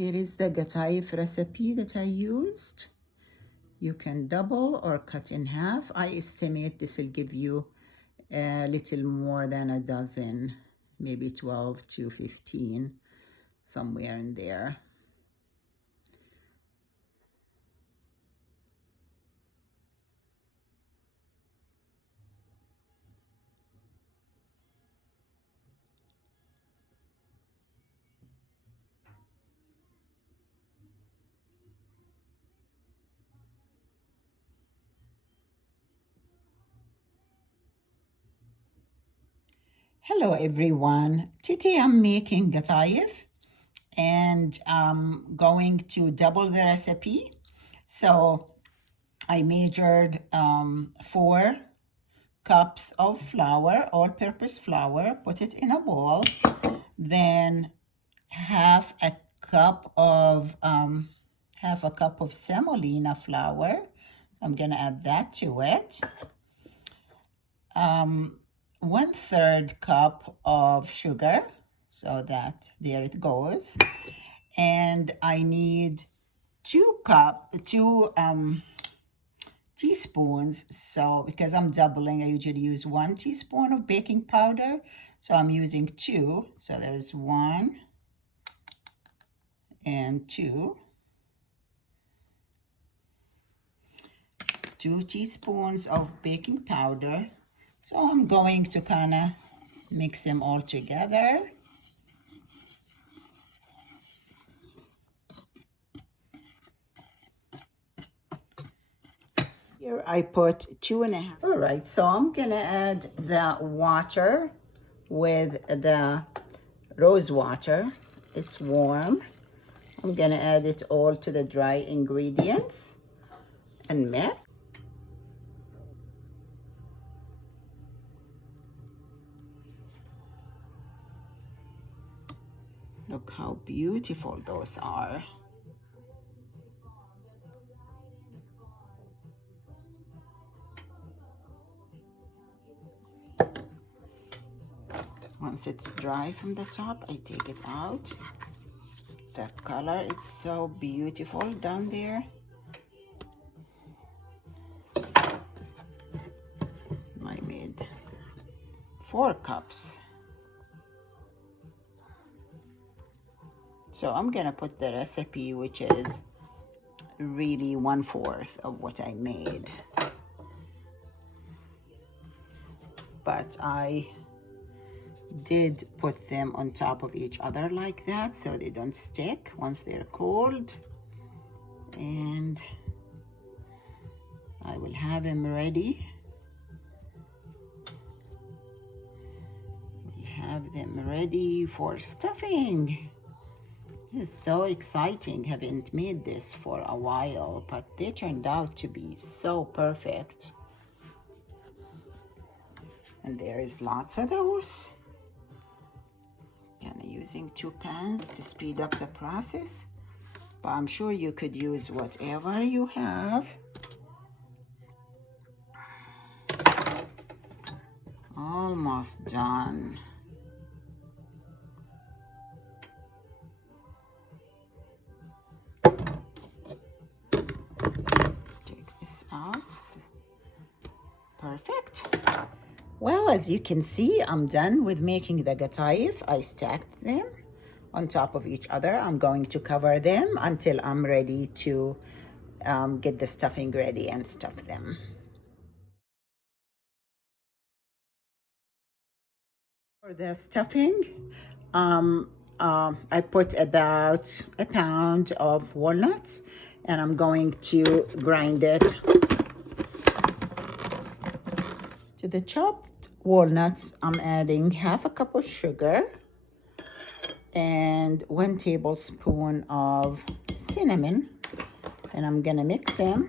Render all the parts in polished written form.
Here is the Qatayef recipe that I used. You can double or cut in half. I estimate this will give you a little more than a dozen, maybe 12 to 15, somewhere in there. Hello everyone, today I'm making Qatayef and I'm going to double the recipe. So I measured 4 cups of flour, all-purpose flour, put it in a bowl, then half a cup of semolina flour. I'm gonna add that to it. 1/3 cup of sugar, so that there it goes. And I need 2 teaspoons. So because I'm doubling, I usually use 1 teaspoon of baking powder. So I'm using 2. So there's 1 and 2. 2 teaspoons of baking powder. So I'm going to kind of mix them all together. Here I put 2.5. All right, so I'm gonna add the water with the rose water. It's warm. I'm gonna add it all to the dry ingredients and mix. Look how beautiful those are. Once it's dry from the top, I take it out. That color is so beautiful down there. I made 4 cups. So I'm gonna put the recipe, which is really 1/4 of what I made. But I did put them on top of each other like that so they don't stick once they're cold. And I will have them ready. We have them ready for stuffing. This is so exciting. Haven't made this for a while, but they turned out to be so perfect. And there is lots of those. Kind of using 2 pans to speed up the process, but I'm sure you could use whatever you have. Almost done. Take this out. Perfect. Well, as you can see, I'm done with making the Qatayef. I stacked them on top of each other. I'm going to cover them until I'm ready to get the stuffing ready and stuff them. For the stuffing, I put about 1 pound of walnuts, and I'm going to grind it. To the chopped walnuts, I'm adding 1/2 cup of sugar and 1 tablespoon of cinnamon, and I'm gonna mix them,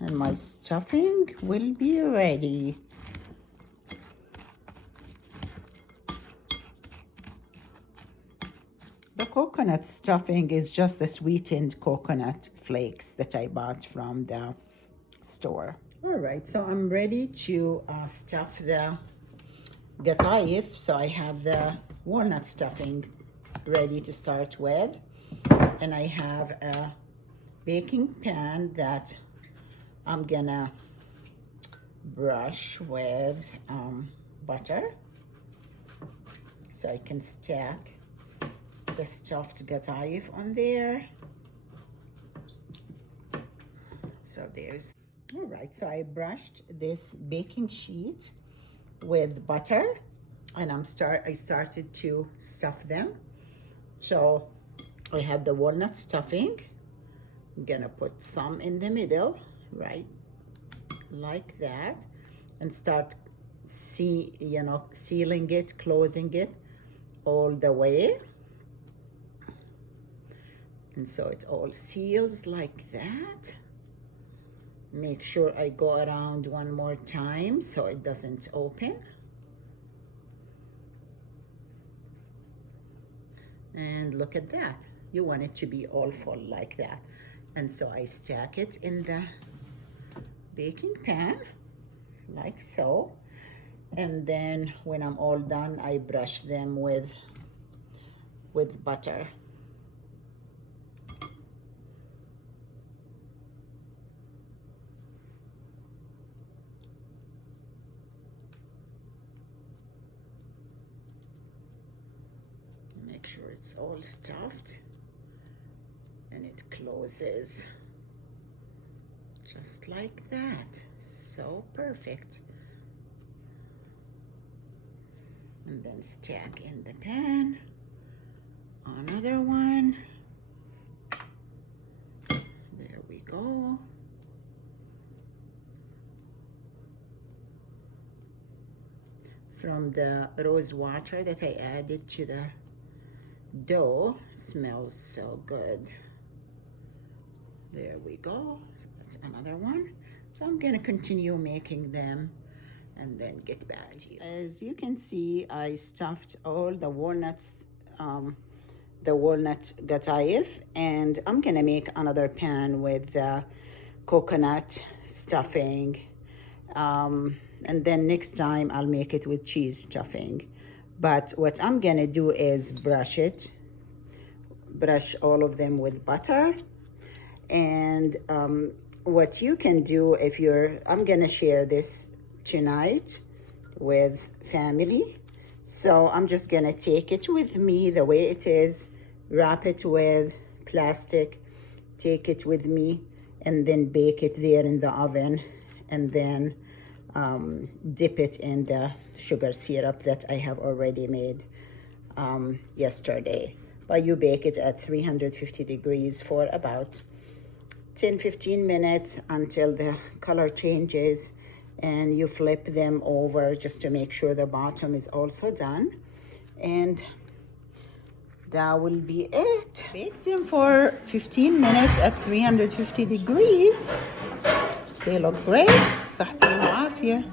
and my stuffing will be ready. The coconut stuffing is just the sweetened coconut flakes that I bought from the store. All right, so I'm ready to stuff the Qatayef. So I have the walnut stuffing ready to start with. And I have a baking pan that I'm gonna brush with butter so I can stack the stuffed Qatayef on there. So there's, all right, so I brushed this baking sheet with butter, and I started to stuff them. So I have the walnut stuffing. I'm gonna put some in the middle, right, like that, and start sealing it, closing it all the way. And so it all seals like that. Make sure I go around one more time so it doesn't open. And look at that. You want it to be all full like that. And so I stack it in the baking pan like so. And then when I'm all done, I brush them with butter. Make sure it's all stuffed and it closes just like that. So perfect. And then stack in the pan. Another one. There we go. From the rose water that I added to the dough, smells so good. There we go. So that's another one. So I'm gonna continue making them and then get back to you. As you can see, I stuffed all the walnuts, the walnut Qatayef, and I'm gonna make another pan with the coconut stuffing. And then next time I'll make it with cheese stuffing. But what I'm gonna do is brush all of them with butter. And what you can do if I'm gonna share this tonight with family. So I'm just gonna take it with me the way it is, wrap it with plastic, take it with me, and then bake it there in the oven, and then dip it in the sugar syrup that I have already made yesterday. But you bake it at 350 degrees for about 10-15 minutes until the color changes, and you flip them over just to make sure the bottom is also done. And that will be it. Bake them for 15 minutes at 350 degrees. They look great. صحتين وعافية.